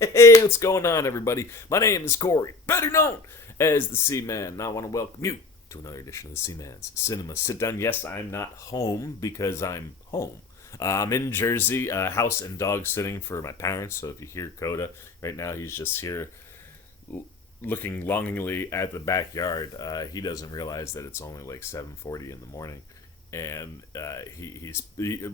Hey, what's going on, everybody? My name is Corey, better known as the Seaman, and I want to welcome you to another edition of the Seaman's Cinema Sit Down. Yes, I'm not home because I'm home. I'm in Jersey, house and dog sitting for my parents. So if you hear Coda right now, he's just here looking longingly at the backyard. He doesn't realize that it's only like 7:40 in the morning, and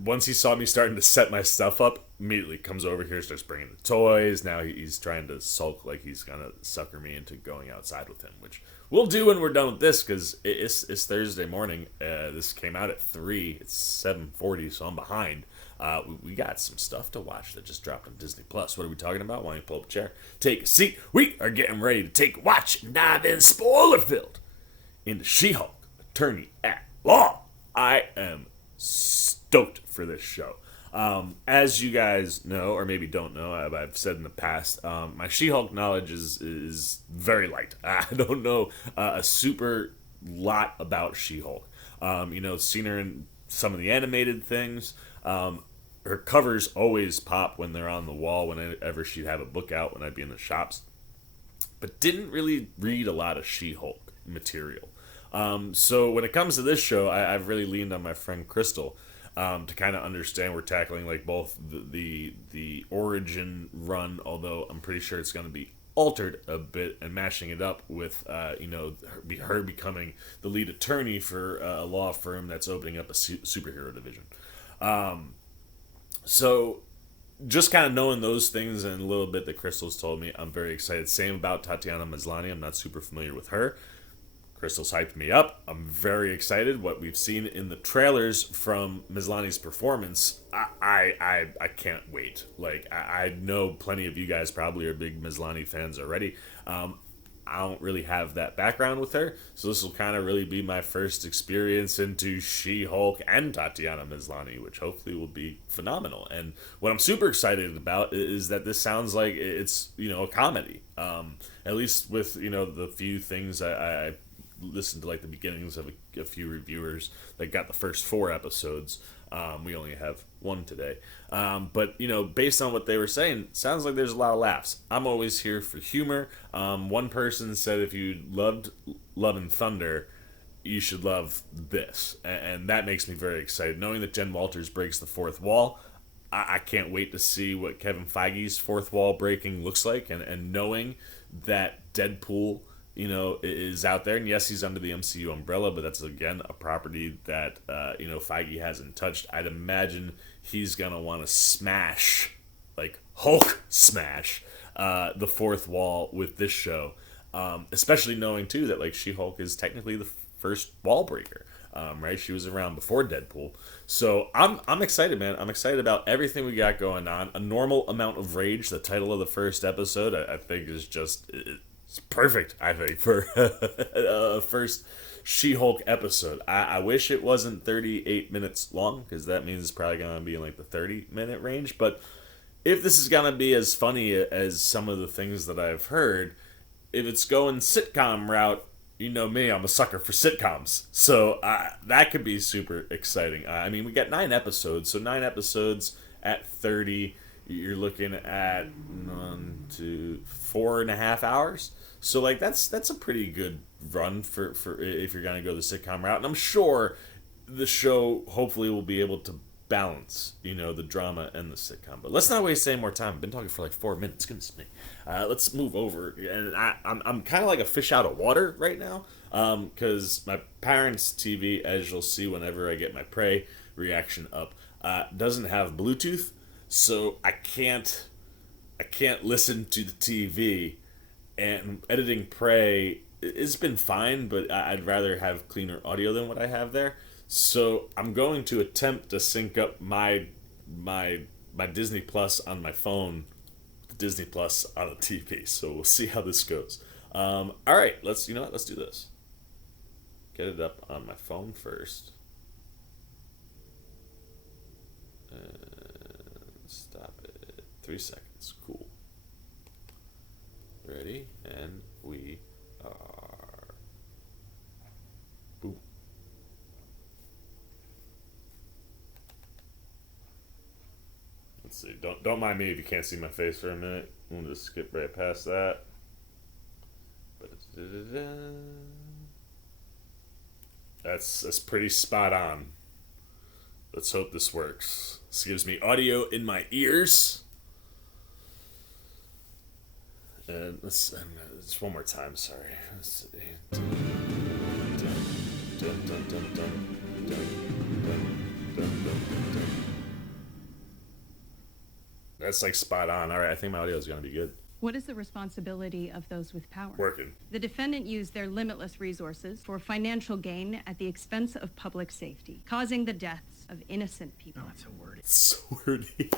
once he saw me starting to set my stuff up, immediately comes over here, starts bringing the toys. Now he's trying to sulk like he's gonna sucker me into going outside with him, which we'll do when we're done with this because it's Thursday morning. This came out at 3. It's 7:40, so I'm behind. We got some stuff to watch that just dropped on Disney Plus. What are we talking about? Why don't you pull up a chair, take a seat? We are getting ready to take a watch and dive in spoiler filled into She-Hulk, Attorney at Law. I am stoked for this show. As you guys know, or maybe don't know, I've said in the past, my She-Hulk knowledge is very light. I don't know a super lot about She-Hulk. Seen her in some of the animated things. Her covers always pop when they're on the wall whenever she'd have a book out when I'd be in the shops. But didn't really read a lot of She-Hulk material. So when it comes to this show, I've really leaned on my friend Crystal to kind of understand. We're tackling like both the origin run, although I'm pretty sure it's going to be altered a bit, and mashing it up with her becoming the lead attorney for a law firm that's opening up a superhero division. So just kind of knowing those things and a little bit that Crystal's told me, I'm very excited. Same about Tatiana Maslany. I'm not super familiar with her. Crystal's hyped me up. I'm very excited. What we've seen in the trailers from Maslany's performance, I can't wait. Like, I know plenty of you guys probably are big Maslany fans already. I don't really have that background with her, so this will kind of really be my first experience into She-Hulk and Tatiana Maslany, which hopefully will be phenomenal. And what I'm super excited about is that this sounds like it's a comedy. At least with the few things I listened to, like the beginnings of a few reviewers that got the first 4 episodes. We only have 1 today. But, based on what they were saying, sounds like there's a lot of laughs. I'm always here for humor. One person said if you loved Love and Thunder, you should love this. And that makes me very excited. Knowing that Jen Walters breaks the fourth wall, I can't wait to see what Kevin Feige's fourth wall breaking looks like. And knowing that Deadpool is out there. And yes, he's under the MCU umbrella, but that's, again, a property that, Feige hasn't touched. I'd imagine he's going to want to smash, like Hulk smash, the fourth wall with this show. Especially knowing, too, that, like, She-Hulk is technically the first wall breaker. Right? She was around before Deadpool. So I'm excited, man. I'm excited about everything we got going on. A Normal Amount of Rage, the title of the first episode, I think is just... It's perfect, I think, for a first She-Hulk episode. I wish it wasn't 38 minutes long, because that means it's probably going to be in like the 30-minute range. But if this is going to be as funny as some of the things that I've heard, if it's going sitcom route, you know me, I'm a sucker for sitcoms. So that could be super exciting. I mean, we got 9 episodes, so 9 episodes at 30, you're looking at 1, 2, 4.5 hours. So like that's a pretty good run for if you're gonna go the sitcom route. And I'm sure the show hopefully will be able to balance, the drama and the sitcom. But let's not waste any more time. I've been talking for like 4 minutes. Goodness me. Let's move over. And I'm kind of like a fish out of water right now, because my parents' TV, as you'll see whenever I get my Prey reaction up, doesn't have Bluetooth, so I can't listen to the TV. And editing Prey, it's been fine, but I'd rather have cleaner audio than what I have there. So I'm going to attempt to sync up my Disney Plus on my phone, Disney Plus on the TV. So we'll see how this goes. All right, let's do this. Get it up on my phone first. And stop it. 3 seconds. Cool. Ready? And we are... Boom. Let's see. Don't mind me if you can't see my face for a minute. We'll just skip right past that. That's pretty spot on. Let's hope this works. This gives me audio in my ears. And let's just one more time. Sorry. Let's see. That's like spot on. All right, I think my audio is gonna be good. What is the responsibility of those with power? Working. The defendant used their limitless resources for financial gain at the expense of public safety, causing the deaths of innocent people. Oh, it's so wordy. It's so wordy.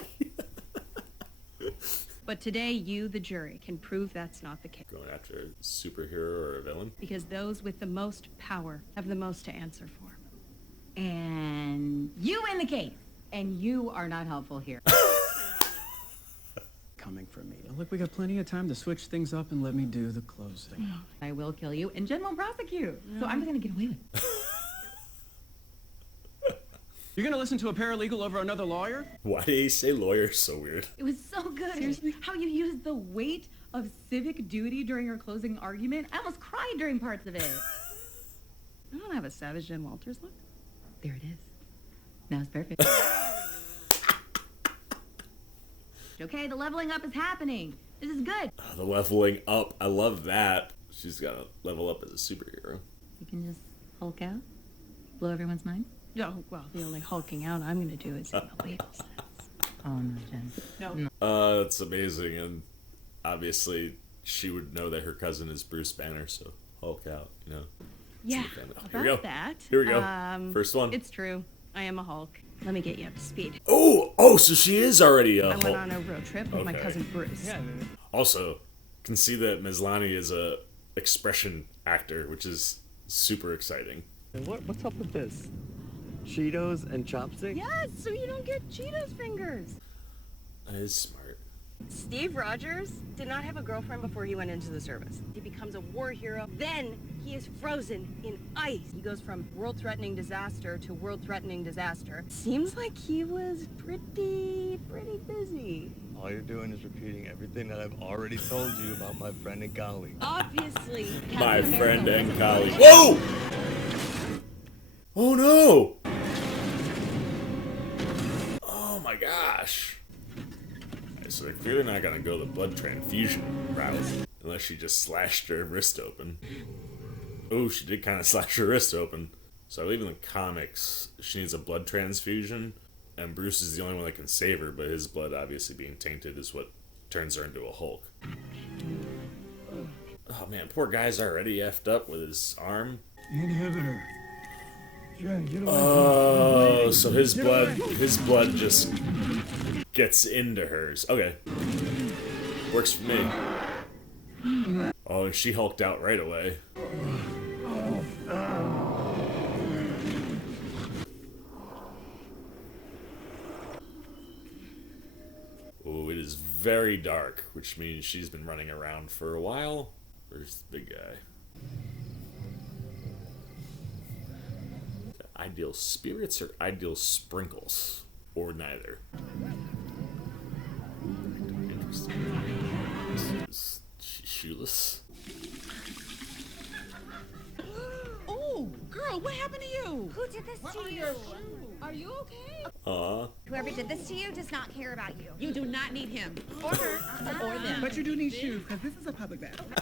But today, you, the jury, can prove that's not the case. Going after a superhero or a villain? Because those with the most power have the most to answer for. And you win the case. And you are not helpful here. Coming from me. Now, look, we got plenty of time to switch things up and let me do the closing. I will kill you and Jen will prosecute. So I'm gonna get away with it. You're gonna listen to a paralegal over another lawyer? Why did he say lawyer so weird? It was so good. Seriously, how you used the weight of civic duty during your closing argument. I almost cried during parts of it. I don't have a Savage Jen Walters look. There it is. Now it's perfect. Okay, the leveling up is happening. This is good. Oh, the leveling up. I love that. She's got to level up as a superhero. You can just Hulk out, blow everyone's mind. Oh, well, the only hulking out I'm going to do is in the legal sense. Oh, no, Jen. No. That's amazing. And obviously, she would know that her cousin is Bruce Banner, so Hulk out, you know. Yeah, Here we go. about that. Here we go. First one. It's true. I am a Hulk. Let me get you up to speed. Oh, so she is already a I Hulk. went on a road trip with my Okay. cousin Bruce. Yeah, Also, can see that Maslany is a expression actor, which is super exciting. What's up with this? Cheetos and chopsticks? Yes, so you don't get Cheetos fingers. That is smart. Steve Rogers did not have a girlfriend before he went into the service. He becomes a war hero. Then he is frozen in ice. He goes from world-threatening disaster to world-threatening disaster. Seems like he was pretty busy. All you're doing is repeating everything that I've already told you about my friend and colleague. Obviously, My Captain friend America and colleague. Whoa! Oh no! Oh my gosh. Okay, so they're clearly not gonna go the blood transfusion route unless she just slashed her wrist open. Oh, she did kind of slash her wrist open. So I believe in the comics, she needs a blood transfusion, and Bruce is the only one that can save her, but his blood obviously being tainted is what turns her into a Hulk. Oh man, poor guy's already effed up with his arm. Inhibitor. Jen, get away Oh, so his blood just gets into hers. Okay. Works for me. Oh, and she hulked out right away. Oh, it is very dark, which means she's been running around for a while. Where's the big guy? Ideal spirits or ideal sprinkles? Or neither. Interesting. Is she shoeless? Oh, girl, what happened to you? Who did this to you? Are you okay? Whoever did this to you does not care about you. You do not need him. Or her. Or them. But you do need shoes, because this is a public bathroom.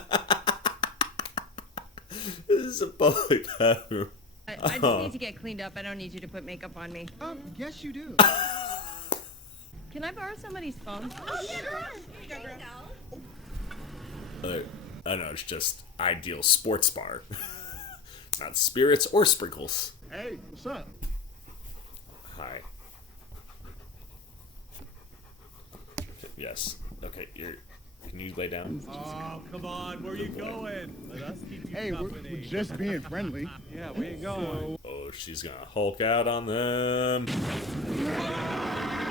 This is a public bathroom. I just need to get cleaned up. I don't need you to put makeup on me. Yes, you do. Can I borrow somebody's phone? Oh, sure. There you go. I know, it's just ideal sports bar. Not spirits or sprinkles. Hey, what's up? Hi. Yes. Okay, can you lay down? Oh, come on, where you going? Let us keep you Hey, we're company. just being friendly. Yeah, where you going? Oh, she's gonna Hulk out on them.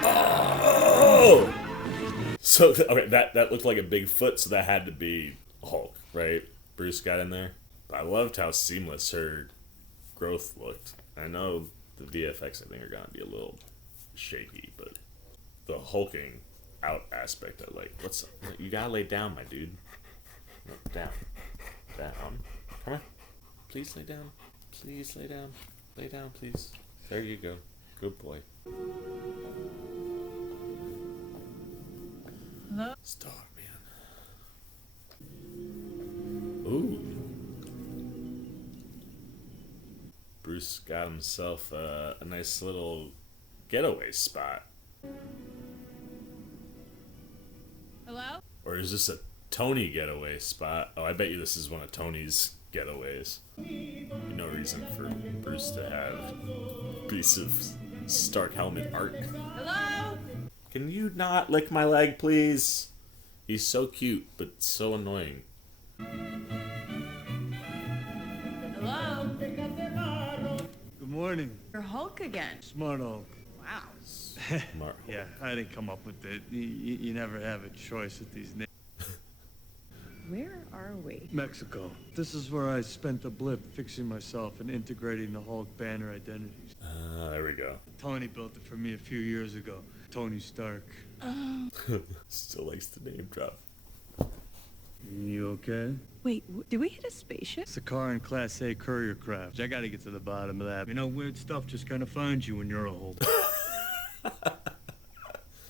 Oh! So, okay, that looked like a big foot, so that had to be Hulk, right? Bruce got in there. I loved how seamless her growth looked. I know the VFX, I think, are gonna be a little shaky, but the hulking out aspect I like. You gotta lay down, my dude. No, down. Down. Come on. Please lay down. Please lay down. Lay down, please. There you go. Good boy. Hello? Stop, man. Ooh. Bruce got himself a nice little getaway spot. Hello? Or is this a Tony getaway spot? Oh, I bet you this is one of Tony's getaways. No reason for Bruce to have a piece of Stark helmet art. Hello? Can you not lick my leg, please? He's so cute, but so annoying. Hello? Good morning. You're Hulk again. Smart Hulk. Wow. Smart. Yeah, I didn't come up with it. You never have a choice with these names. Where are we? Mexico. This is where I spent a blip fixing myself and integrating the Hulk banner identities. There we go. Tony built it for me a few years ago. Tony Stark. Still likes the name drop. You okay? Wait, did we hit a spaceship? It's a car in Class A courier craft. I gotta get to the bottom of that. You know, weird stuff just kind of finds you when you're a Hulk.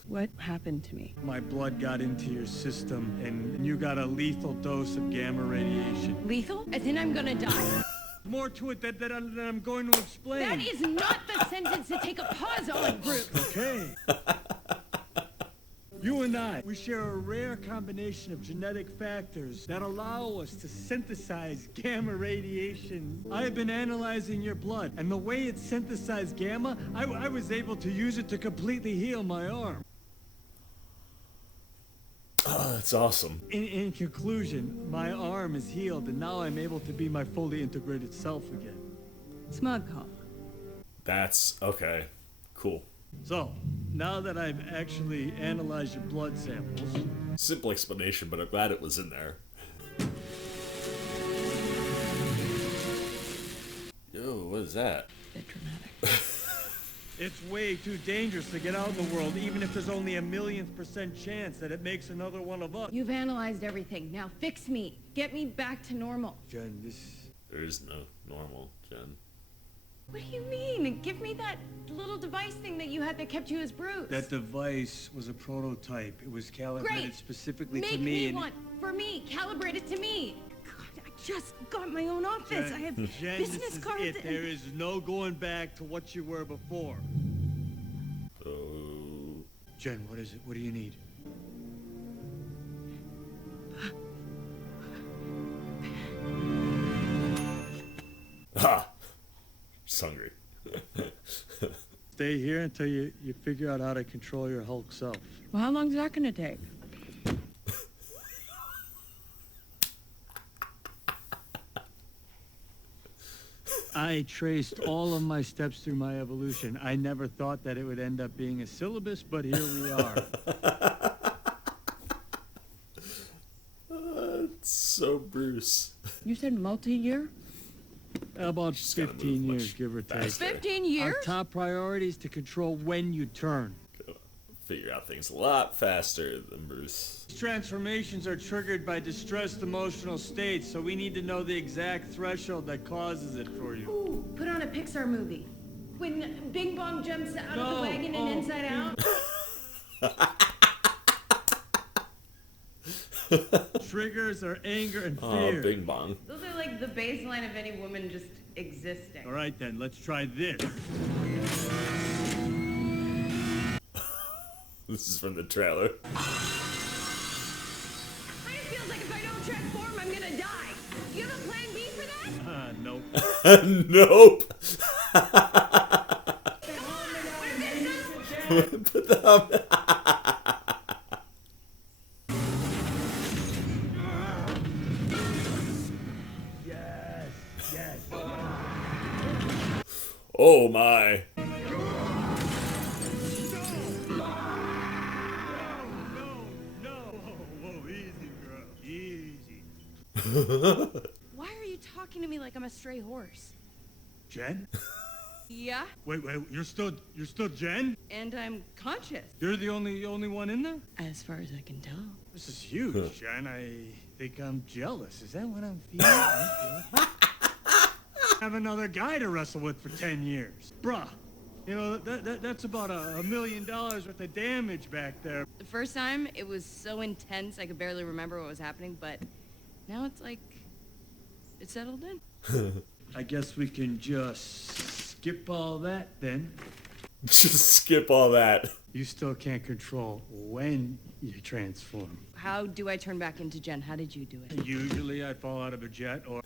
What happened to me? My blood got into your system, and you got a lethal dose of gamma radiation. Lethal? As in I'm gonna die? More to it that I'm going to explain. That is not the sentence to take a pause on, Bruce. Okay. You and I, we share a rare combination of genetic factors that allow us to synthesize gamma radiation. I have been analyzing your blood, and the way it synthesized gamma, I was able to use it to completely heal my arm. Oh, that's awesome. In conclusion, my arm is healed, and now I'm able to be my fully integrated self again. Smug Hulk. That's okay. Cool. So, now that I've actually analyzed your blood samples... Simple explanation, but I'm glad it was in there. Yo, what is that? Bit dramatic. It's way too dangerous to get out in the world, even if there's only a millionth% chance that it makes another one of us. You've analyzed everything. Now fix me. Get me back to normal. Jen, this... There is no normal, Jen. What do you mean? Give me that little device thing that you had that kept you as Bruce. That device was a prototype. It was calibrated Great. specifically Make to me. me and one. For me. Calibrate it to me. God, I just got my own office. Jen, I have Jen, business this is cards. it. There is no going back to what you were before. Oh. Jen, what is it? What do you need? Ha! Just hungry. Stay here until you figure out how to control your Hulk self. Well, how long is that going to take? I traced all of my steps through my evolution. I never thought that it would end up being a syllabus, but here we are. It's so Bruce. You said multi-year? About She's gotta 15 move years, much give or take. faster. 15 Our years? top priority is to control when you turn. Figure out things a lot faster than Bruce. These transformations are triggered by distressed emotional states, so we need to know the exact threshold that causes it for you. Ooh, put on a Pixar movie. When Bing Bong jumps out of the No. wagon and Oh. Inside Out. Triggers are anger and Oh, fear. Bing Bong. Those are like the baseline of any woman just existing. All right, then, let's try this. This is from the trailer. Kind of feels like if I don't transform, I'm gonna die. Do you have a plan B for that? Nope. Nope. Come on, Put the thumb. Yes, yes. Oh my. No. Whoa, easy, girl. Easy. Why are you talking to me like I'm a stray horse? Jen? Yeah, Wait, you're still Jen? and I'm conscious. You're the only one in there? As far as I can tell. This is huge, Jen. I think I'm jealous. Is that what I'm feeling? Have another guy to wrestle with for 10 years. Bruh, you know, that's about $1 million worth of damage back there. The first time, it was so intense I could barely remember what was happening, but now it's like, it's settled in. I guess we can just skip all that then. Just skip all that. You still can't control when you transform. How do I turn back into Jen? How did you do it? Usually I fall out of a jet or...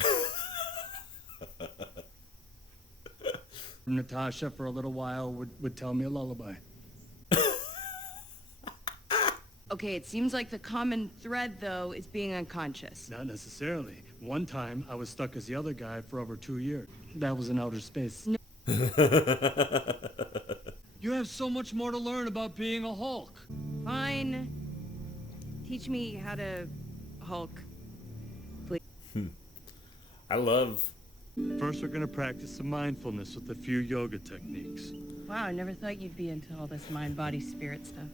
Natasha, for a little while, would tell me a lullaby. Okay, it seems like the common thread, though, is being unconscious. Not necessarily. One time, I was stuck as the other guy for over 2 years. That was in outer space. No. You have so much more to learn about being a Hulk. Fine. Teach me how to Hulk. Please. I love... First, we're gonna practice some mindfulness with a few yoga techniques. Wow, I never thought you'd be into all this mind, body, spirit stuff.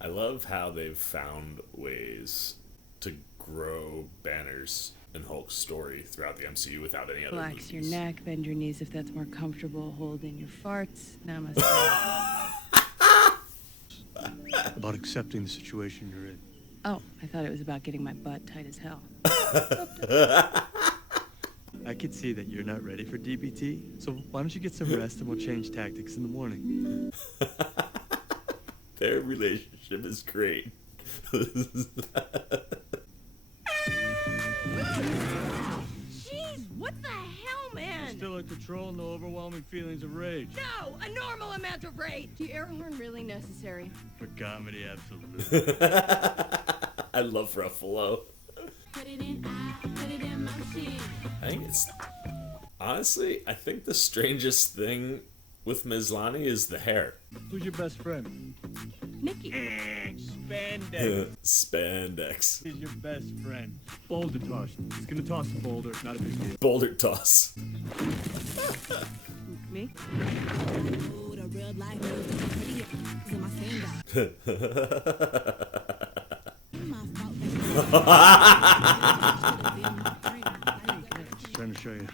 I love how they've found ways to grow Banner's and Hulk's story throughout the MCU without any other Relax movies. your neck, bend your knees if that's more comfortable. Hold in your farts. Namaste. About accepting the situation you're in. Oh, I thought it was about getting my butt tight as hell. I could see that you're not ready for DBT, so why don't you get some rest and we'll change tactics in the morning. Their relationship is great. Jeez, what the hell, man? Still in control, no overwhelming feelings of rage. No, a normal amount of rage. The air horn really necessary? For comedy, absolutely. I love Ruffalo. Put it in motion. I think it's... Honestly, I think the strangest thing with Ms. Lonnie is the hair. Who's your best friend? Nikki. Spandex. Spandex. He's your best friend. Boulder toss. He's gonna toss the boulder. Not a big deal. Boulder toss. Me? Oh, the real life pretty. Cause in my sandbox. Just trying to show you.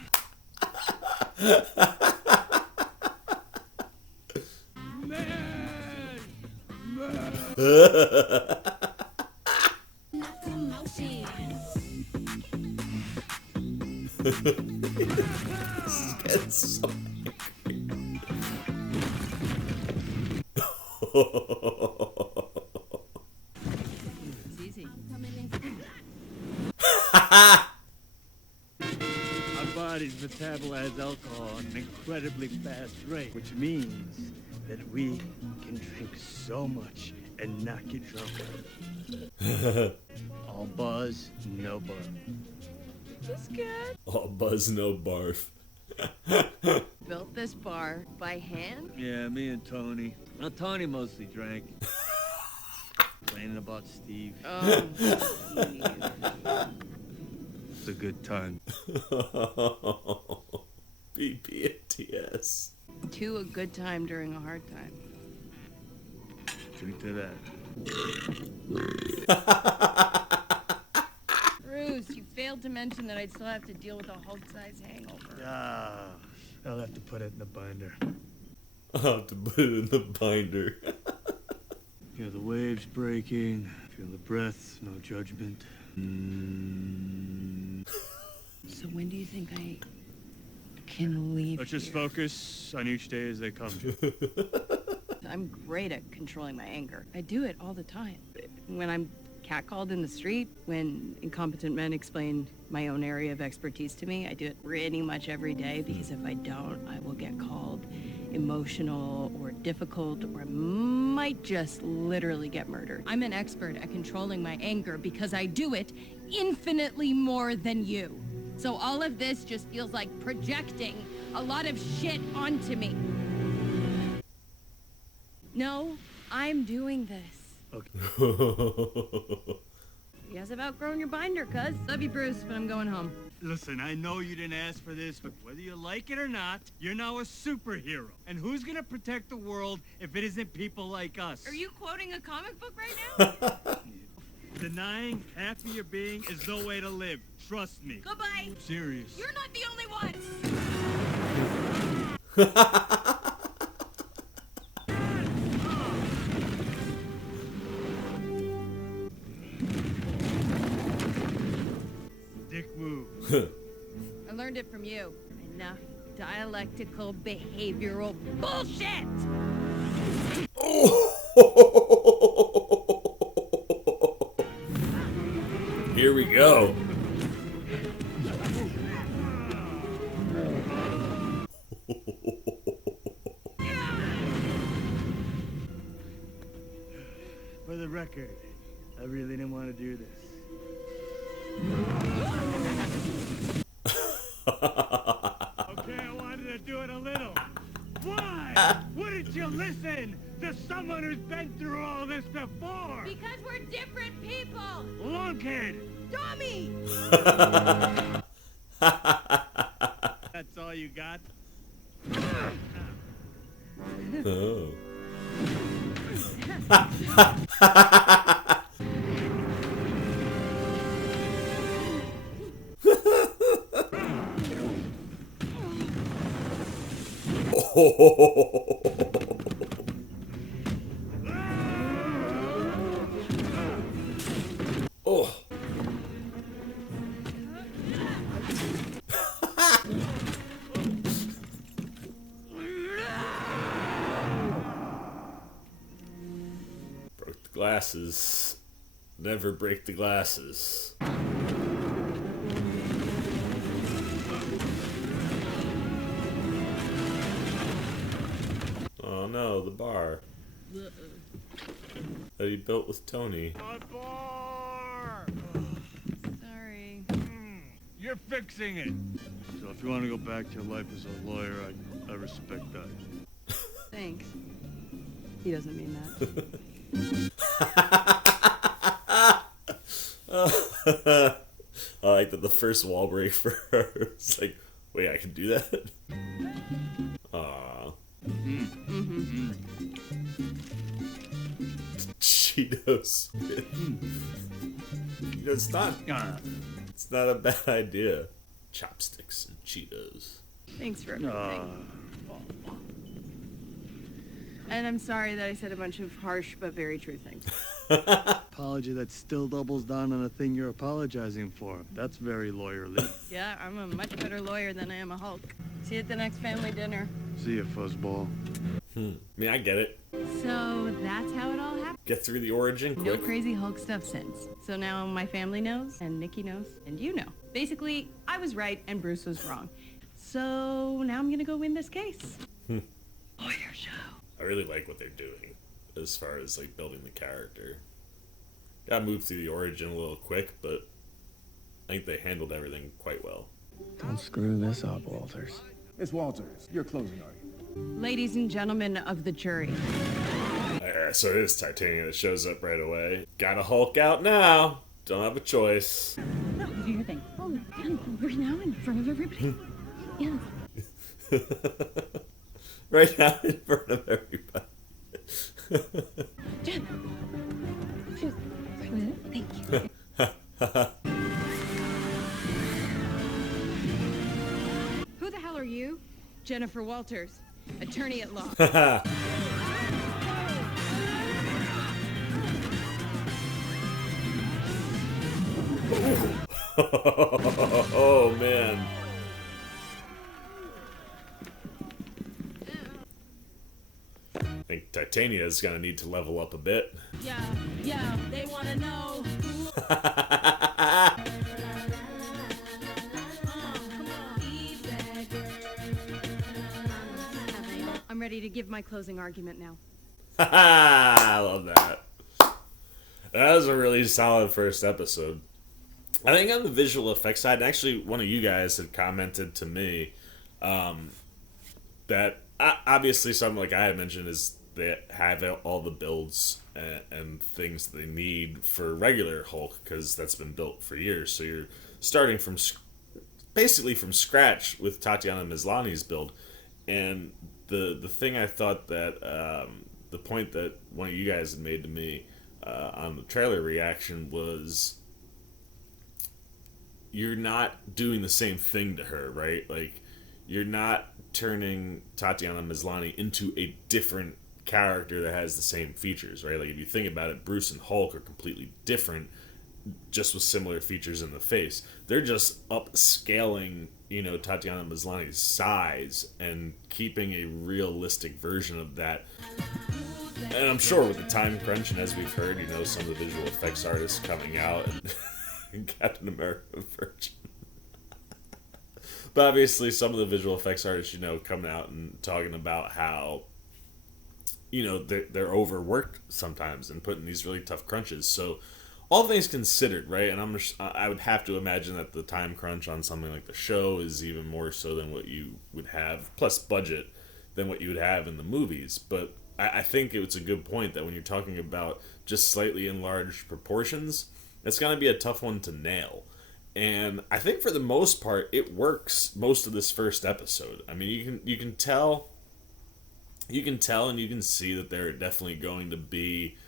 This is getting so angry. It's easy. Our bodies metabolize alcohol at an incredibly fast rate, which means that we can drink so much and not get drunk. All buzz, no barf. Just good. All buzz, no barf. Built this bar by hand? Yeah, me and Tony. Well, Tony mostly drank. Complaining about Steve. Oh, Steve. It's a good time. BPTS. To a good time during a hard time. Drink to that. Bruce, you failed to mention that I'd still have to deal with a Hulk-size hangover. Ah, I'll have to put it in the binder. I'll have to put it in the binder. Hear the waves breaking, feel the breath, no judgment. So when do you think I can leave Let's just here? focus on each day as they come. I'm great at controlling my anger. I do it all the time. When I'm catcalled in the street, when incompetent men explain my own area of expertise to me, I do it pretty much every day, because if I don't, I will get called emotional or difficult, or I might just literally get murdered. I'm an expert at controlling my anger because I do it infinitely more than you. So all of this just feels like projecting a lot of shit onto me. No, I'm doing this. Okay. You guys have outgrown your binder, cuz. Love you, Bruce, but I'm going home. Listen, I know you didn't ask for this, but whether you like it or not, you're now a superhero. And who's gonna protect the world if it isn't people like us? Are you quoting a comic book right now? Denying half of your being is no way to live. Trust me. Goodbye. I'm serious. You're not the only ones. Dick move. I learned it from you. Enough dialectical behavioral bullshit. Here we go. For the record, I really didn't want to do this. Okay, I wanted to do it a little. Why? Wouldn't you listen to someone who's been through all this before? Because we're different people. Lunkhead! Dummy. That's all you got? Oh. Oh. Broke the glasses. Never break the glasses. Oh no, the bar that he built with Tony. My bar! Sorry. You're fixing it. So if you want to go back to your life as a lawyer, I respect that. Thanks. He doesn't mean that. I like that the first wall break for her. It's like, wait, I can do that? Aww. Cheetos. You know, it's not a bad idea. Chopsticks and Cheetos. Thanks for everything. And I'm sorry that I said a bunch of harsh but very true things. Apology that still doubles down on a thing you're apologizing for. That's very lawyerly. Yeah, I'm a much better lawyer than I am a Hulk. See you at the next family dinner. See ya, fuzzball. I mean, I get it. So that's how it all happened. Get through the origin No quick. crazy Hulk stuff since. So now my family knows, and Nikki knows, and you know. Basically, I was right and Bruce was wrong. So now I'm gonna go win this case. Lawyer show. I really like what they're doing as far as like building the character. Gotta move through the origin a little quick, but I think they handled everything quite well. Don't screw this up, Walters. Miss Walters, your closing argument. Ladies and gentlemen of the jury. So it is Titania that shows up right away. Gotta Hulk out now. Don't have a choice. No, do your thing. Oh, right now in front of everybody? Yeah. Right now in front of everybody. Jen. Thank you. Who the hell are you? Jennifer Walters, attorney at law. Oh man. I think Titania is gonna need to level up a bit. Yeah, they want to know. I'm ready to give my closing argument now. I love that. That was a really solid first episode. I think on the visual effects side, actually, one of you guys had commented to me that obviously something like I had mentioned is they have all the builds and things they need for regular Hulk because that's been built for years. So you're starting from basically from scratch with Tatiana Maslany's build. And the thing I thought that the point that one of you guys had made to me on the trailer reaction was, you're not doing the same thing to her, right? Like, you're not turning Tatiana Maslany into a different character that has the same features, right? Like, if you think about it, Bruce and Hulk are completely different, just with similar features in the face. They're just upscaling, Tatiana Maslany's size and keeping a realistic version of that. And I'm sure with the time crunch, and as we've heard, some of the visual effects artists coming out and Captain America Virgin. But obviously some of the visual effects artists, coming out and talking about how, they're overworked sometimes and putting these really tough crunches. So all things considered, right? And I would have to imagine that the time crunch on something like the show is even more so than what you would have, plus budget, than what you would have in the movies. But I think it's a good point that when you're talking about just slightly enlarged proportions, it's going to be a tough one to nail. And I think for the most part, it works most of this first episode. I mean, you can tell and you can see that there are definitely going to be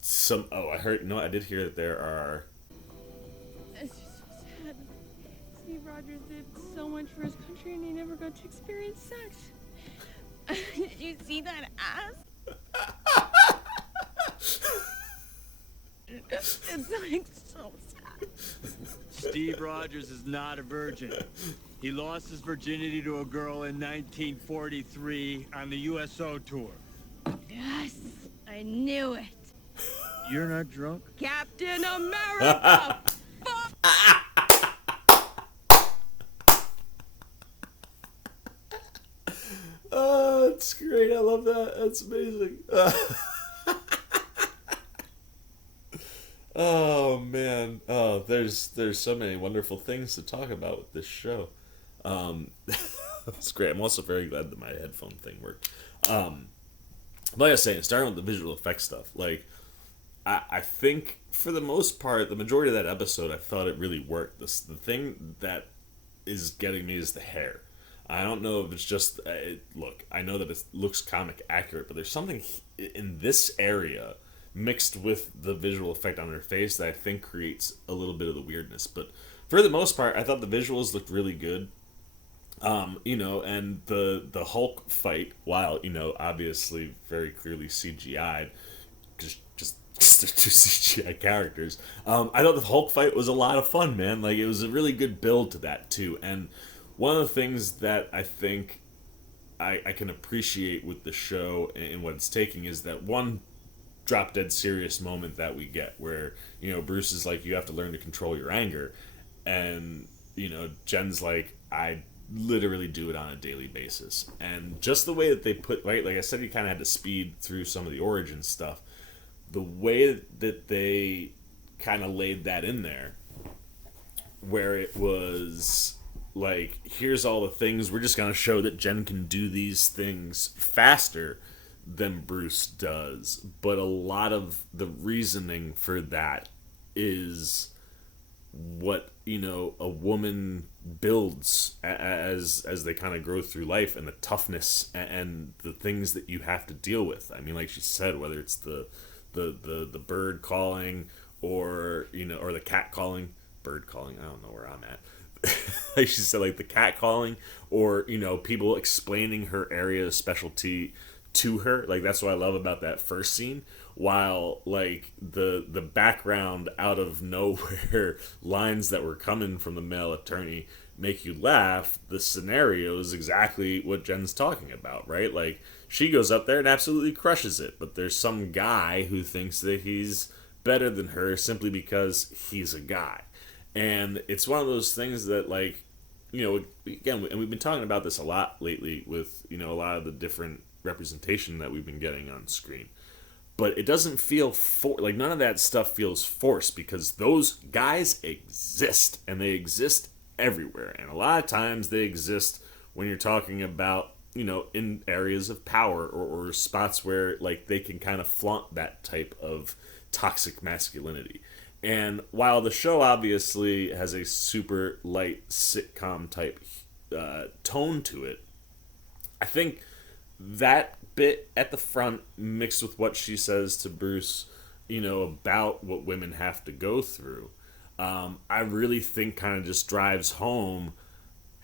some... Oh, I did hear that there are... It's just so sad. Steve Rogers did so much for his country and he never got to experience sex. Did you see that ass? It's like so sad. Steve Rogers is not a virgin. He lost his virginity to a girl in 1943 on the USO tour. Yes, I knew it. You're not drunk? Captain America! Oh, that's great. I love that. That's amazing. Oh, man. Oh, there's so many wonderful things to talk about with this show. It's great. I'm also very glad that my headphone thing worked. Like I was saying, starting with the visual effects stuff, like, I think for the most part, the majority of that episode, I thought it really worked. The thing that is getting me is the hair. I don't know if it's just... look, I know that it looks comic accurate, but there's something in this area mixed with the visual effect on her face that I think creates a little bit of the weirdness. But for the most part, I thought the visuals looked really good. And the Hulk fight, while, obviously very clearly CGI'd, just they're two CGI characters, I thought the Hulk fight was a lot of fun, man. Like, it was a really good build to that, too. And one of the things that I think I can appreciate with the show and what it's taking is that one drop dead serious moment that we get where, Bruce is like, you have to learn to control your anger. And, Jen's like, I literally do it on a daily basis. And just the way that they put, right, like I said, you kind of had to speed through some of the origin stuff. The way that they kind of laid that in there, where it was like, here's all the things, we're just going to show that Jen can do these things faster than Bruce does. But a lot of the reasoning for that is what, a woman builds as they kind of grow through life, and the toughness and the things that you have to deal with. I mean, like she said, whether it's the bird calling or or the cat calling, bird calling, I don't know where I'm at. Like she said, like the cat calling, or people explaining her area of specialty to her. Like, that's what I love about that first scene. While like the background out of nowhere lines that were coming from the male attorney make you laugh, the scenario is exactly what Jen's talking about, right? Like, she goes up there and absolutely crushes it, but there's some guy who thinks that he's better than her simply because he's a guy. And it's one of those things that, like, again, and we've been talking about this a lot lately with, a lot of the different representation that we've been getting on screen. But it doesn't feel like none of that stuff feels forced, because those guys exist, and they exist everywhere. And a lot of times they exist when you're talking about, in areas of power or spots where, like, they can kind of flaunt that type of toxic masculinity. And while the show obviously has a super light sitcom type tone to it, I think that bit at the front mixed with what she says to Bruce, about what women have to go through, I really think kind of just drives home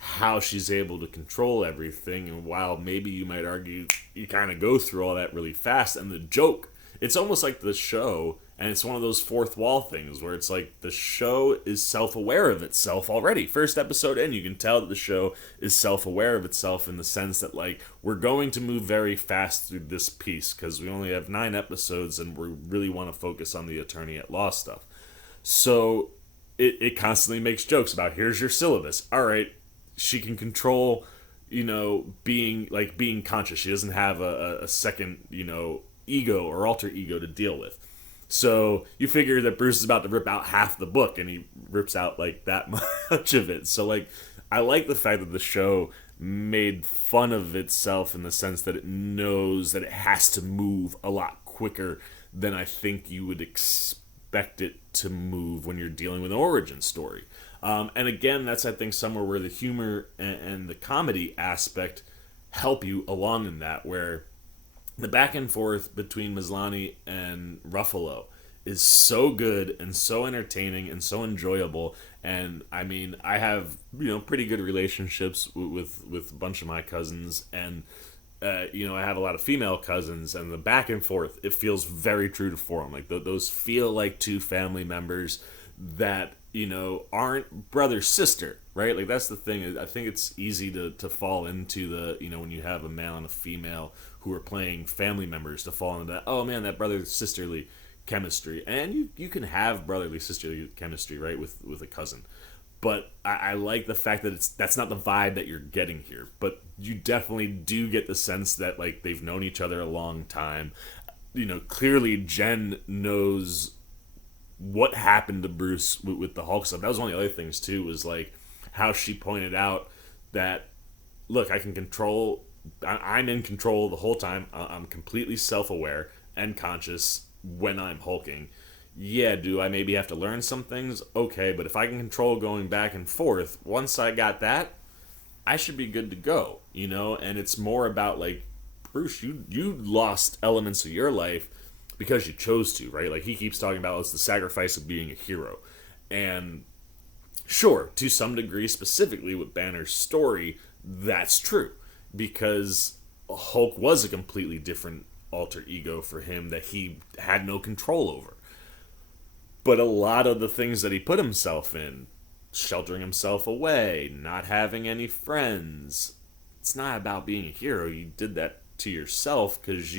how she's able to control everything. And while maybe you might argue you kind of go through all that really fast, and the joke, it's almost like the show, and it's one of those fourth wall things where it's like the show is self-aware of itself already. First episode in, you can tell that the show is self-aware of itself in the sense that, like, we're going to move very fast through this piece because we only have 9 episodes and we really want to focus on the attorney at law stuff. So it constantly makes jokes about, here's your syllabus. All right, she can control, being conscious. She doesn't have a second, ego or alter ego to deal with. So you figure that Bruce is about to rip out half the book, and he rips out like that much of it. So like, I like the fact that the show made fun of itself in the sense that it knows that it has to move a lot quicker than I think you would expect it to move when you're dealing with an origin story. And again, that's, I think, somewhere where the humor and the comedy aspect help you along in that, where the back and forth between Maslany and Ruffalo is so good and so entertaining and so enjoyable. And I mean, I have, pretty good relationships with a bunch of my cousins, and I have a lot of female cousins, and the back and forth, it feels very true to form. Like those feel like two family members that, aren't brother sister, right? Like that's the thing. I think it's easy to fall into the, when you have a male and a female who are playing family members, to fall into that, oh man, that brother sisterly chemistry. And you can have brotherly sisterly chemistry, right, with a cousin. But I like the fact that that's not the vibe that you're getting here. But you definitely do get the sense that, like, they've known each other a long time. Clearly Jen knows what happened to Bruce with the Hulk stuff. That was one of the other things too, was like how she pointed out that, look, I'm in control the whole time. I'm completely self-aware and conscious when I'm hulking. Yeah, do I maybe have to learn some things? Okay, but if I can control going back and forth, once I got that, I should be good to go, And it's more about, like, Bruce, you lost elements of your life because you chose to, right? Like, he keeps talking about, it's the sacrifice of being a hero. And sure, to some degree, specifically with Banner's story, that's true. Because Hulk was a completely different alter ego for him that he had no control over. But a lot of the things that he put himself in, sheltering himself away, not having any friends, it's not about being a hero. You did that to yourself because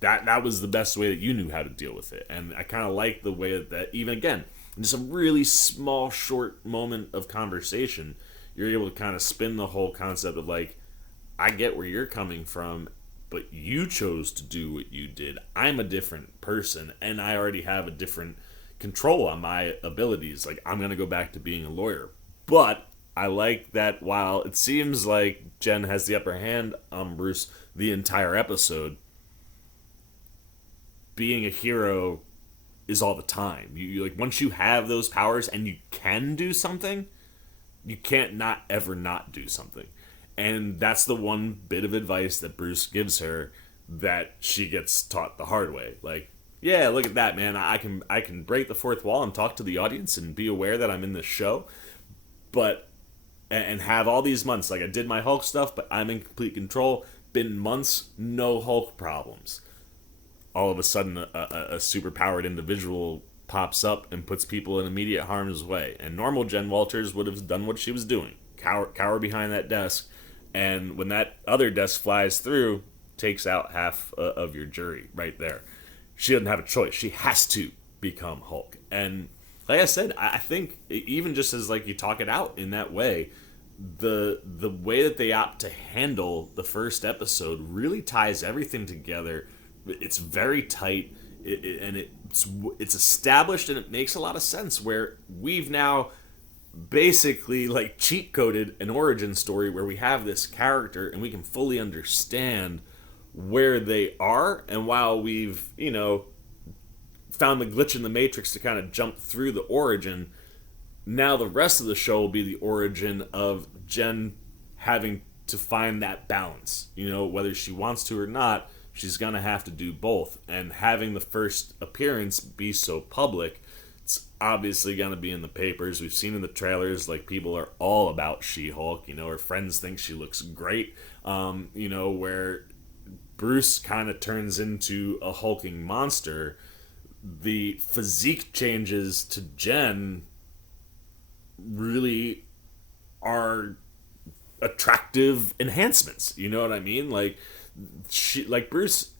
that was the best way that you knew how to deal with it. And I kind of like the way that, even again, in just a really small, short moment of conversation, you're able to kind of spin the whole concept of, like, I get where you're coming from, but you chose to do what you did. I'm a different person, and I already have a different control on my abilities. Like, I'm going to go back to being a lawyer. But I like that while it seems like Jen has the upper hand on Bruce the entire episode, being a hero is all the time. You like, once you have those powers and you can do something, you can't not ever not do something. And that's the one bit of advice that Bruce gives her that she gets taught the hard way. Like, yeah, look at that, man. I can break the fourth wall and talk to the audience and be aware that I'm in this show, but and have all these months. Like, I did my Hulk stuff, but I'm in complete control. Been months, no Hulk problems. All of a sudden, a superpowered individual pops up and puts people in immediate harm's way. And normal Jen Walters would have done what she was doing. Cower behind that desk. And when that other desk flies through, takes out half of your jury right there. She doesn't have a choice. She has to become Hulk. And like I said, I think even just as, like, you talk it out in that way, the way that they opt to handle the first episode really ties everything together. It's very tight, and it's established, and it makes a lot of sense, where we've now basically, like, cheat coded an origin story where we have this character and we can fully understand where they are. And while we've found the glitch in the Matrix to kind of jump through the origin. Now the rest of the show will be the origin of Jen having to find that balance. You know, whether she wants to or not, she's going to have to do both. And having the first appearance be so public, it's obviously going to be in the papers. We've seen in the trailers, like, people are all about She-Hulk. You know, her friends think she looks great. You know, where Bruce kind of turns into a hulking monster, the physique changes to Jen really are attractive enhancements. You know what I mean? Like, Bruce,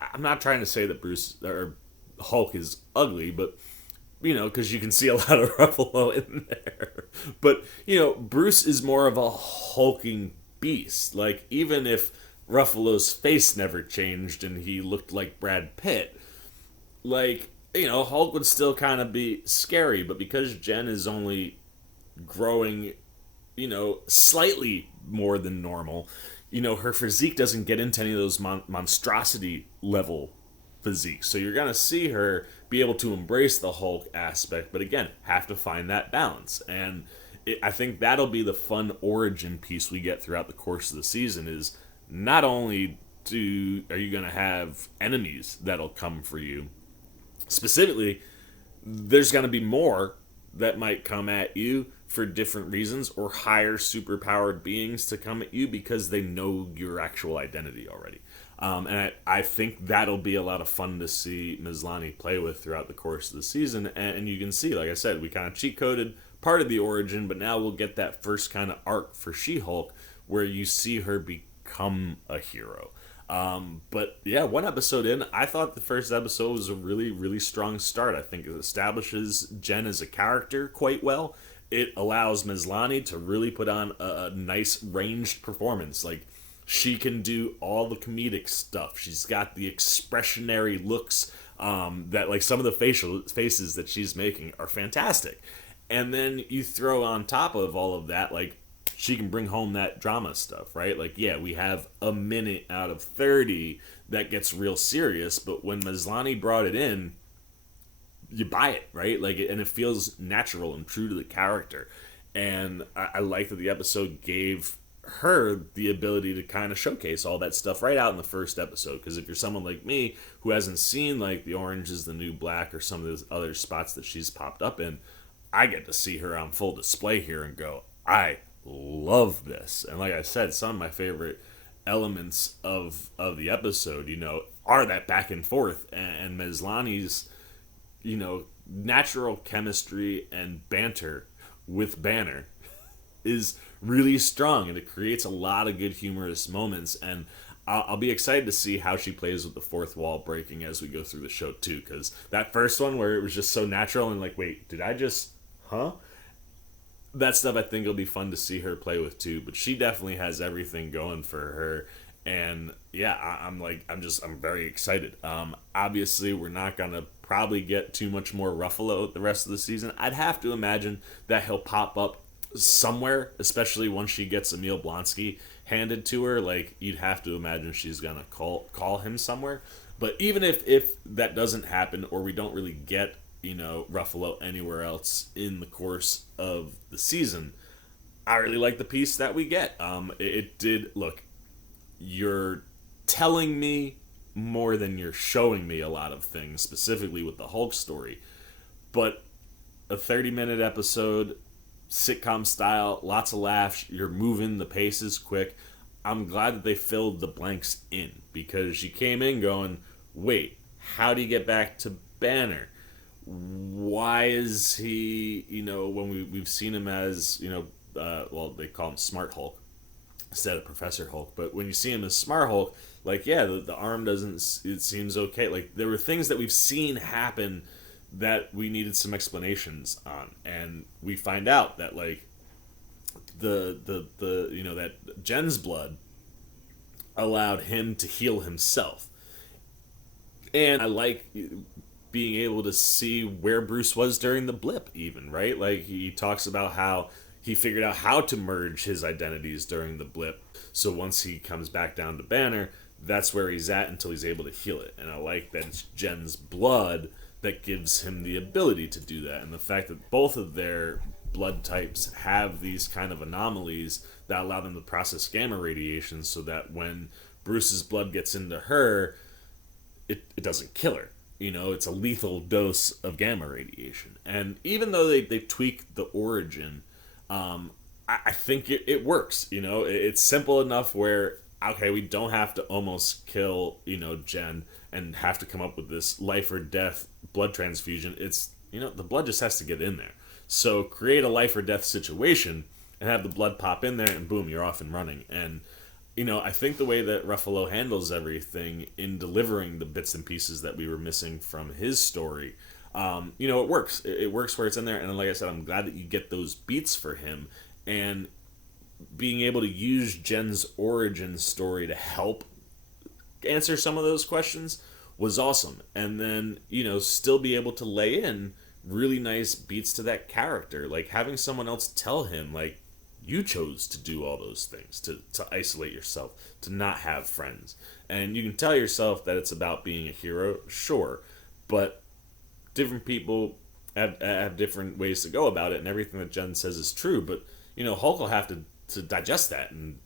I'm not trying to say that Bruce or Hulk is ugly, but, you know, because you can see a lot of Ruffalo in there. But, you know, Bruce is more of a hulking beast. Like, even if Ruffalo's face never changed and he looked like Brad Pitt, like, you know, Hulk would still kind of be scary. But because Jen is only growing, you know, slightly more than normal, you know, her physique doesn't get into any of those monstrosity level physique. So you're going to see her be able to embrace the Hulk aspect, but again, have to find that balance. And I think that'll be the fun origin piece we get throughout the course of the season, is not only are you going to have enemies that'll come for you, specifically, there's going to be more that might come at you for different reasons, or hire superpowered beings to come at you because they know your actual identity already. And I think that'll be a lot of fun to see Maslany play with throughout the course of the season. And you can see, like I said, we kind of cheat-coded part of the origin, but now we'll get that first kind of arc for She-Hulk where you see her become a hero. But yeah, one episode in, I thought the first episode was a really, really strong start. I think it establishes Jen as a character quite well. It allows Maslany to really put on a nice ranged performance. Like, she can do all the comedic stuff. She's got the expressionary looks that, like, some of the faces that she's making are fantastic. And then you throw on top of all of that, like, she can bring home that drama stuff, right? Like, yeah, we have a minute out of 30 that gets real serious, but when Maslany brought it in, you buy it, right? Like, and it feels natural and true to the character. And I like that the episode gave her the ability to kind of showcase all that stuff right out in the first episode. Because if you're someone like me who hasn't seen, like, The Orange is the New Black or some of those other spots that she's popped up in, I get to see her on full display here and go, I love this. And like I said, some of my favorite elements of the episode, you know, are that back and forth, and Maslany's, you know, natural chemistry and banter with Banner is really strong, and it creates a lot of good humorous moments. And I'll be excited to see how she plays with the fourth wall breaking as we go through the show too, because that first one where it was just so natural and like, wait, did I just that stuff I think will be fun to see her play with too. But she definitely has everything going for her, and yeah, I'm very excited. Obviously we're not gonna probably get too much more Ruffalo the rest of the season. I'd have to imagine that he'll pop up somewhere, especially once she gets Emil Blonsky handed to her. Like, you'd have to imagine she's gonna call him somewhere. But even if that doesn't happen, or we don't really get, you know, Ruffalo anywhere else in the course of the season, I really like the piece that we get. It did look, you're telling me more than you're showing me a lot of things, specifically with the Hulk story. But a 30-minute episode, sitcom style, lots of laughs, you're moving, the pace is quick. I'm glad that they filled the blanks in, because you came in going, wait, how do you get back to Banner? Why is he, you know, when we've seen him as, you know, well, they call him Smart Hulk instead of Professor Hulk, but when you see him as Smart Hulk, like, yeah, the arm doesn't, it seems okay. Like, there were things that we've seen happen that we needed some explanations on, and we find out that, like, the you know, that Jen's blood allowed him to heal himself. And I like being able to see where Bruce was during the blip, even, right? Like, he talks about how he figured out how to merge his identities during the blip, so once he comes back down to Banner, that's where he's at until he's able to heal it. And I like that it's Jen's blood that gives him the ability to do that. And the fact that both of their blood types have these kind of anomalies that allow them to process gamma radiation so that when Bruce's blood gets into her, it doesn't kill her. You know, it's a lethal dose of gamma radiation. And even though they tweak the origin, I think it works. You know, it's simple enough where, okay, we don't have to almost kill, you know, Jen and have to come up with this life or death blood transfusion. It's, you know, the blood just has to get in there. So create a life or death situation and have the blood pop in there and boom, you're off and running. And, you know, I think the way that Ruffalo handles everything in delivering the bits and pieces that we were missing from his story, you know, it works. It works where it's in there. And like I said, I'm glad that you get those beats for him. And being able to use Jen's origin story to help answer some of those questions was awesome. And then, you know, still be able to lay in really nice beats to that character. Like having someone else tell him, like, you chose to do all those things, to isolate yourself, to not have friends. And you can tell yourself that it's about being a hero, sure, but different people have different ways to go about it, and everything that Jen says is true. But, you know, Hulk will have to digest that and,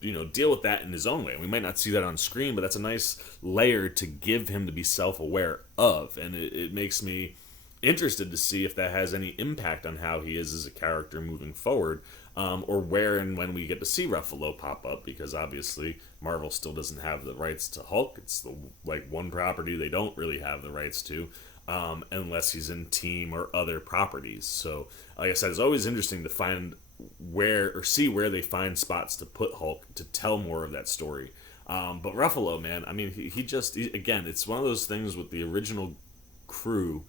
you know, deal with that in his own way. We might not see that on screen, but that's a nice layer to give him to be self-aware of. And it makes me interested to see if that has any impact on how he is as a character moving forward, or where and when we get to see Ruffalo pop up, because obviously Marvel still doesn't have the rights to Hulk. It's the one property they don't really have the rights to, unless he's in Team or other properties. So, like I said, it's always interesting to find see where they find spots to put Hulk to tell more of that story. But Ruffalo, man, I mean, he again, it's one of those things with the original crew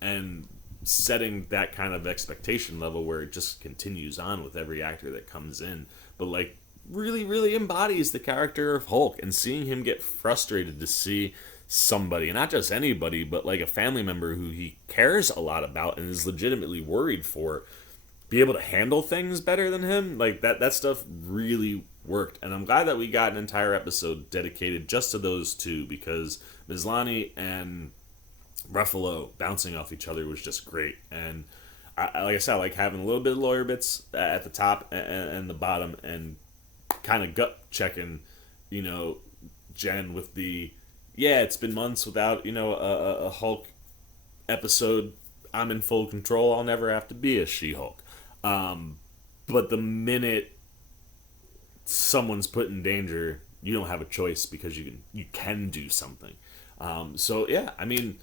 and setting that kind of expectation level where it just continues on with every actor that comes in, but like really, really embodies the character of Hulk, and seeing him get frustrated to see somebody, and not just anybody, but like a family member who he cares a lot about and is legitimately worried for, be able to handle things better than him, like that stuff really worked. And I'm glad that we got an entire episode dedicated just to those two, because Maslany and Ruffalo bouncing off each other was just great. And like I said, I like having a little bit of lawyer bits at the top and the bottom, and kind of gut checking, you know, Jen with it's been months without, you know, a Hulk episode. I'm in full control. I'll never have to be a She-Hulk. But the minute someone's put in danger, you don't have a choice, because you can do something. So yeah, I mean,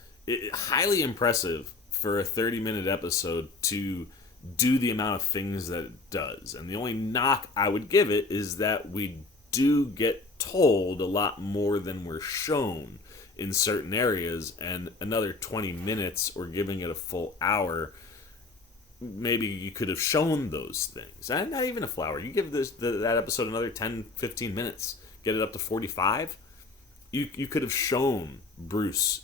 highly impressive for a 30-minute episode to do the amount of things that it does. And the only knock I would give it is that we do get told a lot more than we're shown in certain areas, and another 20 minutes or giving it a full hour, maybe you could have shown those things. And not even a full hour. You give that episode another 10, 15 minutes, get it up to 45, you could have shown Bruce,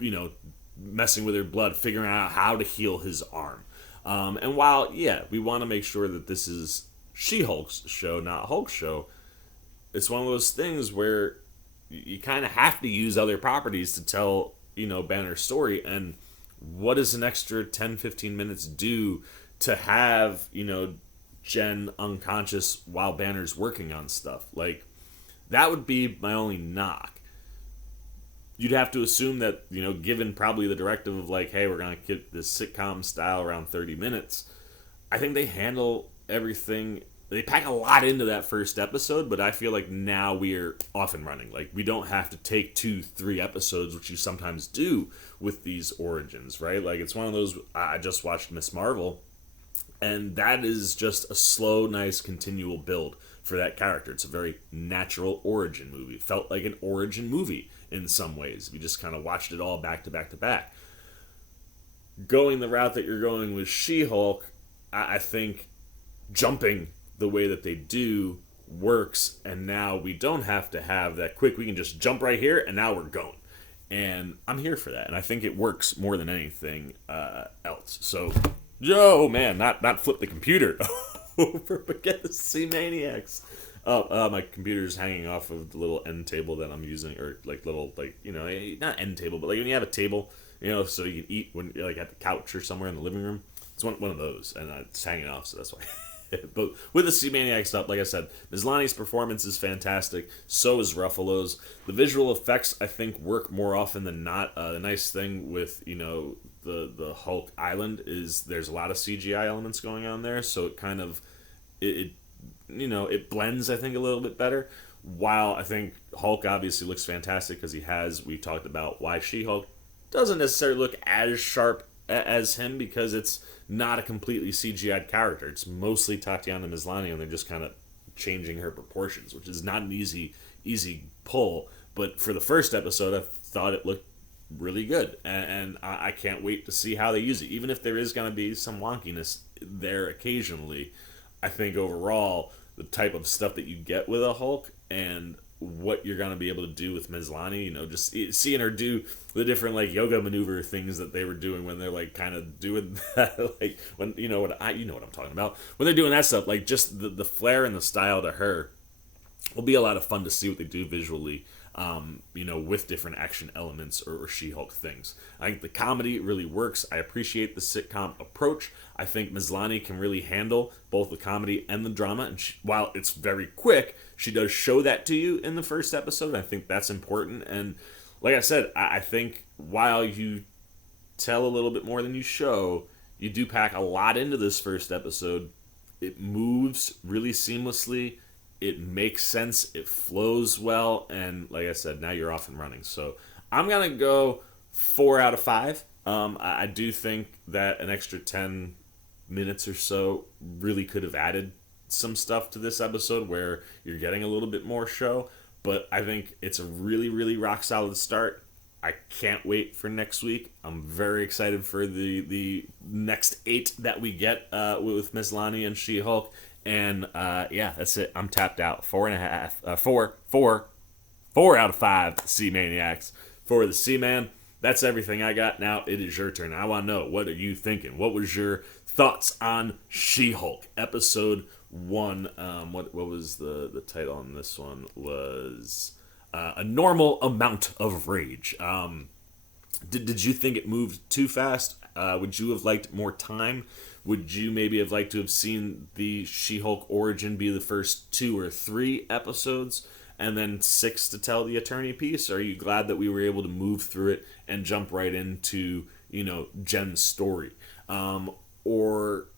you know, messing with her blood, figuring out how to heal his arm. And while, we want to make sure that this is She-Hulk's show, not Hulk's show, it's one of those things where you kind of have to use other properties to tell, you know, Banner's story. And what does an extra 10, 15 minutes do to have, you know, Jen unconscious while Banner's working on stuff? Like, that would be my only knock. You'd have to assume that, you know, given probably the directive of like, hey, we're going to get this sitcom style around 30 minutes, I think they handle everything. They pack a lot into that first episode, but I feel like now we're off and running. Like, we don't have to take 2-3 episodes, which you sometimes do with these origins, right? Like, it's one of those, I just watched Miss Marvel, and that is just a slow, nice, continual build for that character. It's a very natural origin movie. It felt like an origin movie in some ways. We just kind of watched it all back to back to back. Going the route that you're going with She-Hulk, I think jumping the way that they do works, and now we don't have to have that quick. We can just jump right here, and now we're going. And I'm here for that, and I think it works more than anything else. So, not flip the computer over, but get to see Maniacs. My computer's hanging off of the little end table that I'm using, or like little, like, you know, not end table, but like when you have a table, you know, so you can eat when you're like at the couch or somewhere in the living room. It's one of those, and it's hanging off, so that's why. But with the C-Maniac stuff, like I said, Mislani's performance is fantastic. So is Ruffalo's. The visual effects, I think, work more often than not. The nice thing with, you know, the Hulk Island is there's a lot of CGI elements going on there, so it kind of it you know, it blends, I think, a little bit better. While I think Hulk obviously looks fantastic because we talked about why She-Hulk doesn't necessarily look as sharp as him, because it's not a completely CGI'd character. It's mostly Tatiana Maslany, and they're just kind of changing her proportions, which is not an easy pull. But for the first episode, I thought it looked really good, and I can't wait to see how they use it. Even if there is going to be some wonkiness there occasionally, I think overall the type of stuff that you get with a Hulk and what you're going to be able to do with Maslany, you know, just seeing her do the different like yoga maneuver things that they were doing when they're like kind of doing that, like when you know what I'm talking about, when they're doing that stuff, like just the flair and the style to her will be a lot of fun to see what they do visually, you know, with different action elements or She-Hulk things. I think the comedy really works. I appreciate the sitcom approach. I think Maslany can really handle both the comedy and the drama, and while it's very quick, she does show that to you in the first episode. I think that's important, and like I said, I think while you tell a little bit more than you show, you do pack a lot into this first episode. It moves really seamlessly. It makes sense. It flows well. And like I said, now you're off and running. So I'm going to go 4 out of 5. I do think that an extra 10 minutes or so really could have added some stuff to this episode where you're getting a little bit more show. But I think it's a really, really rock solid start. I can't wait for next week. I'm very excited for the next 8 that we get with Maslany and She-Hulk. And yeah, that's it. I'm tapped out. 4.5. 4 out of 5 C-Maniacs for the C-Man. That's everything I got. Now it is your turn. I want to know, what are you thinking? What was your thoughts on She-Hulk episode 1? What was the title on this one? Was A Normal Amount of Rage. Did you think it moved too fast? Would you have liked more time? Would you maybe have liked to have seen the She-Hulk origin be the first 2 or 3 episodes, and then 6 to tell the attorney piece? Or are you glad that we were able to move through it and jump right into, you know, Jen's story? Or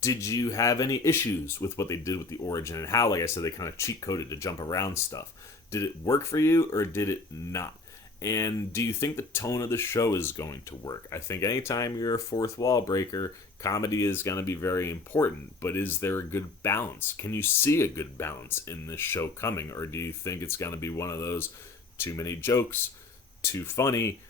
did you have any issues with what they did with the origin and how, like I said, they kind of cheat-coded to jump around stuff? Did it work for you, or did it not? And do you think the tone of the show is going to work? I think anytime you're a fourth wall breaker, comedy is going to be very important. But is there a good balance? Can you see a good balance in this show coming? Or do you think it's going to be one of those too many jokes, too funny?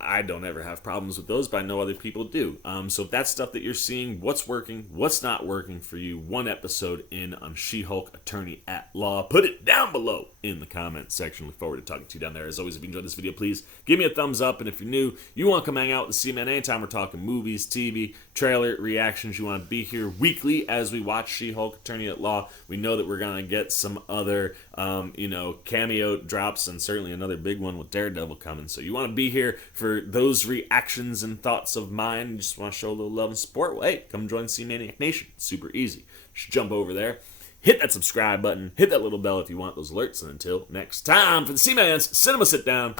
I don't ever have problems with those, but I know other people do. So if that's stuff that you're seeing, what's working, what's not working for you, 1 episode in on She-Hulk Attorney at Law, put it down below in the comments section. Look forward to talking to you down there. As always, if you enjoyed this video, please give me a thumbs up. And if you're new, you want to come hang out with the C-Man anytime we're talking movies, TV, trailer, reactions, you want to be here weekly as we watch She-Hulk Attorney at Law. We know that we're going to get some other, cameo drops, and certainly another big one with Daredevil coming. So you want to be here for those reactions and thoughts of mine. You just want to show a little love and support? Well, hey, come join C-Maniac Nation. It's super easy. Just jump over there, hit that subscribe button, hit that little bell if you want those alerts. And until next time, for the C-Man's Cinema Sit Down,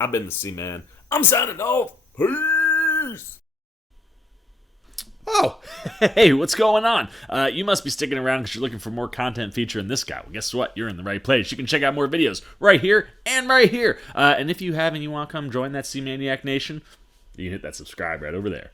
I've been the C-Man. I'm signing off. Peace! Oh, hey, what's going on? You must be sticking around because you're looking for more content featuring this guy. Well, guess what? You're in the right place. You can check out more videos right here and right here. And if you have and you want to come join that C-Maniac Nation, you can hit that subscribe right over there.